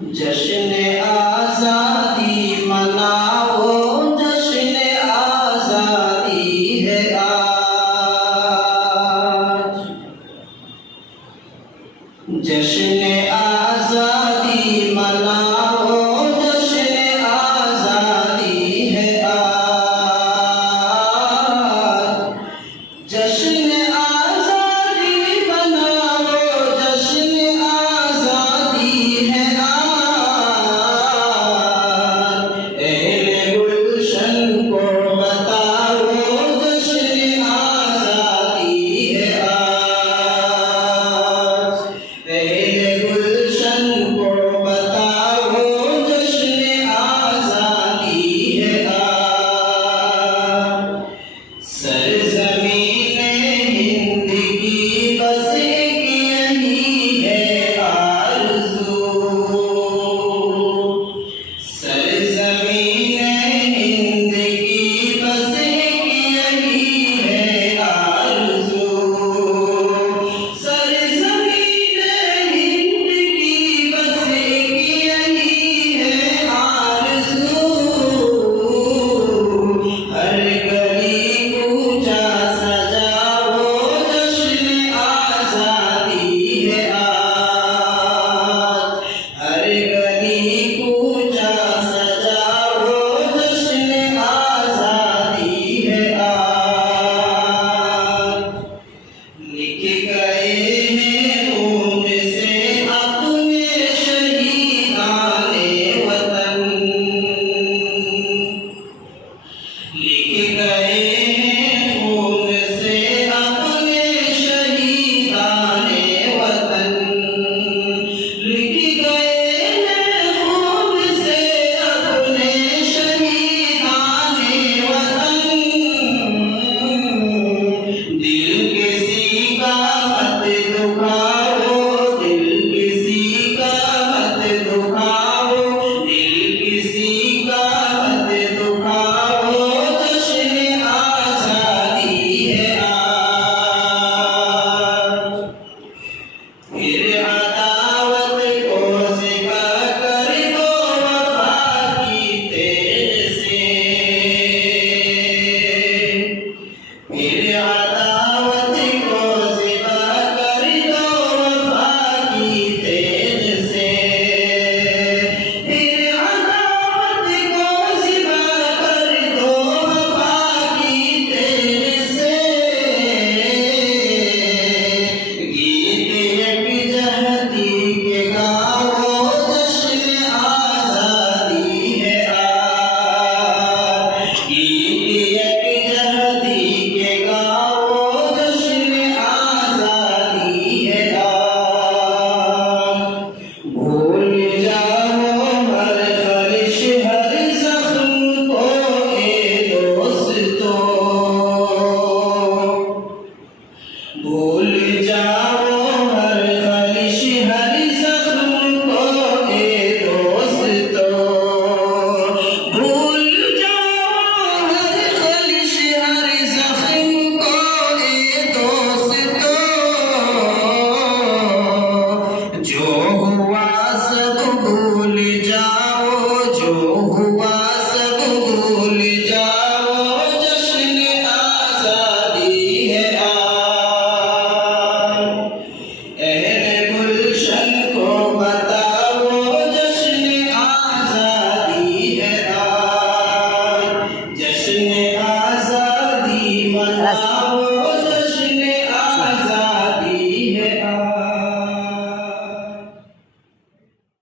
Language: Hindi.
जश्न आज़ादी मनाओ, जश्न आज़ादी है आज। जश्न आज़ादी मनाओ, जश्न आज़ादी है आज। जश्न आज़ादी मनाओ, जश्न आज़ादी है आज। अहले गुलशन को बताओ, जश्न आज़ादी है आज। अहले गुलशन को बताओ, जश्न आज़ादी है आज। सरज़मीने हिंद की बस एक यही है आरज़ू। सरज़मीने हिंद की बस एक यही है आरज़ू। सरज़मीने हिंद की बस एक यही है आरज़ू। हर गली कूचा सजाओ, जश्न आज़ादी है आज। हर गली कूचा सजाओ, जश्न आज़ादी है आज। लिख गए हैं खून से अपने शहीदाने वतन। लिख गए हैं खून से अपने शहीदाने वतन। लिख गए हैं खून से अपने शहीदाने वतन। दिल किसी का मत दुखाओ, दिल किसी का मत दुखाओ, दिल किसी का मत दुखाओ, जश्न आज़ादी है आज। फिर अदावत को ज़िबा कर दो वफ़ा की तेल से। फिर अदावत को ज़िबा कर दो वफ़ा की तेल से। फिर अदावत को ज़िबा कर दो वफ़ा की तेल से। गीत यकजहती के गाओ, जश्न आज़ादी है आज। गीत यकजहती के गाओ, जश्न आज़ादी है आज। भूल जाओ हर खलिश हर ज़ख्म को ए दोस्तों। भूल जाओ हर खलिश हर ज़ख्म को ए दोस्तों। भूल जाओ हर खलिश हर ज़ख्म को ए दोस्तों। जो हुआ सब भूल जाओ, जो हुआ सब भूल जाओ, जश्न आज़ादी है आज। अहले गुलशन को बताओ, जश्न आज़ादी है आज। जश्न आज़ादी मनाओ।